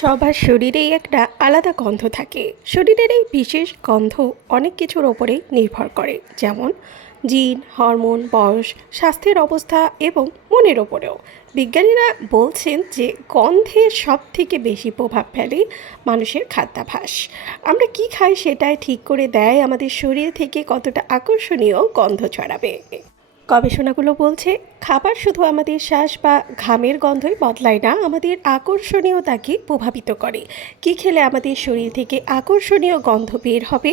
সবার শরীরেই একটা আলাদা গন্ধ থাকে। শরীরের এই বিশেষ গন্ধ অনেক কিছুর ওপরেই নির্ভর করে, যেমন জিন, হরমোন, বয়স, স্বাস্থ্যের অবস্থা এবং মনের ওপরেও। বিজ্ঞানীরা বলছেন যে গন্ধের সব থেকে বেশি প্রভাব ফেলে মানুষের খাদ্যাভাস আমরা কি খাই সেটাই ঠিক করে দেয় আমাদের শরীর থেকে কতটা আকর্ষণীয় গন্ধ ছড়াবে। গবেষণাগুলো বলছে, খাবার শুধু আমাদের শ্বাস বা ঘামের গন্ধই বদলায় না, আমাদের আকর্ষণীয়তাকে প্রভাবিত করে। কি খেলে আমাদের শরীর থেকে আকর্ষণীয় গন্ধ বের হবে?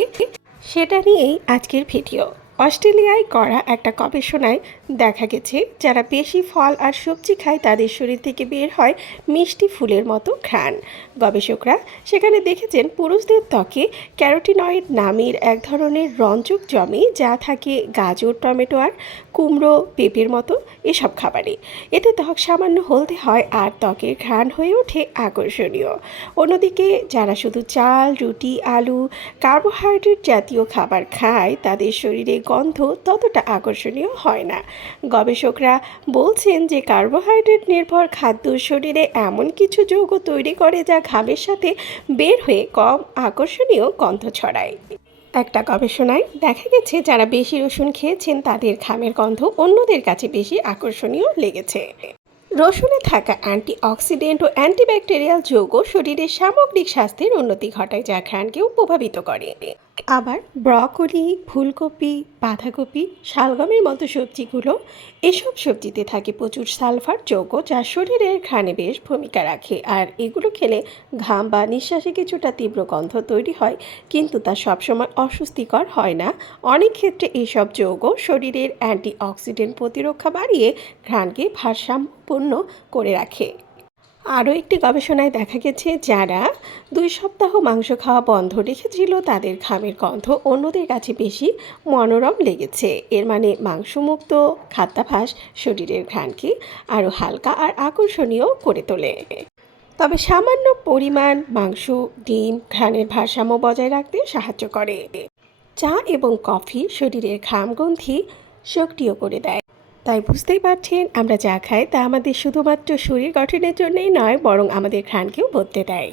সেটা নিয়েই আজকের ভিডিও। অস্ট্রেলিয়ায় করা একটা গবেষণায় দেখা গেছে, যারা বেশি ফল আর সবজি খায় তাদের শরীর থেকে বের হয় মিষ্টি ফুলের মতো ঘ্রাণ। গবেষকরা সেখানে দেখেছেন পুরুষদের ত্বকে ক্যারোটিনয়েড নামের এক ধরনের রঞ্জক জমে, যা থাকে গাজর, টমেটো আর কুমড়ো, পেঁপের মতো এসব খাবারে। এতে ত্বক সামান্য হলদে হয় আর ত্বকের ঘ্রাণ হয়ে ওঠে আকর্ষণীয়। অন্যদিকে, যারা শুধু চাল, রুটি, আলু, কার্বোহাইড্রেট জাতীয় খাবার খায়, তাদের শরীরে গন্ধ ততটা আকর্ষণীয় হয় না। গবেষকরা বলছেন যে কার্বোহাইড্রেট নির্ভর খাদ্য শরীরে এমন কিছু যৌগ তৈরি করে যা ঘামের সাথে বের হয়ে কম আকর্ষণীয় গন্ধ ছড়ায়। একটা গবেষণায় দেখা গেছে, যারা বেশি রসুন খেয়েছেন তাদের ঘামের গন্ধ অন্যদের কাছে বেশি আকর্ষণীয় লেগেছে। রসুনে থাকা অ্যান্টিঅক্সিডেন্ট ও অ্যান্টিব্যাকটেরিয়াল যৌগ শরীরের সামগ্রিক স্বাস্থ্যের উন্নতি ঘটায়, যা ঘ্রাণকেও প্রভাবিত করে। আবার ব্রকলি, ফুলকপি, বাঁধাকপি, শালগমের মতো সবজিগুলো এসব সবজিতে থাকে প্রচুর সালফার যৌগ যা শরীরের ঘ্রাণে বেশ ভূমিকা রাখে। আর এগুলো খেলে ঘাম বা নিঃশ্বাসে কিছুটা তীব্র গন্ধ তৈরি হয়, কিন্তু তা সবসময় অস্বস্তিকর হয় না। অনেক ক্ষেত্রে এইসব যৌগ শরীরের অ্যান্টিঅক্সিডেন্ট প্রতিরক্ষা বাড়িয়ে ঘ্রাণকে ভারসাম্যপূর্ণ করে রাখে। আরও একটি গবেষণায় দেখা গেছে যারা দুই সপ্তাহ মাংস খাওয়া বন্ধ রেখেছিল, তাদের ঘামের গন্ধ অন্যদের কাছে বেশি মনোরম লেগেছে। এর মানে মাংসমুক্ত খাদ্যাভাস শরীরের ঘ্রাণকে আরও হালকা আর আকর্ষণীয় করে তোলে। তবে সামান্য পরিমাণ মাংস, ডিম ঘ্রাণের ভারসাম্য বজায় রাখতে সাহায্য করে। চা এবং কফি শরীরের ঘামগ্রন্থি সক্রিয় করে দেয়। তাই বুঝতেই পারছেন, আমরা যা খাই তা আমাদের শুধুমাত্র শরীর গঠনের জন্যই নয়, বরং আমাদের ঘ্রাণকেও বদলে দেয়।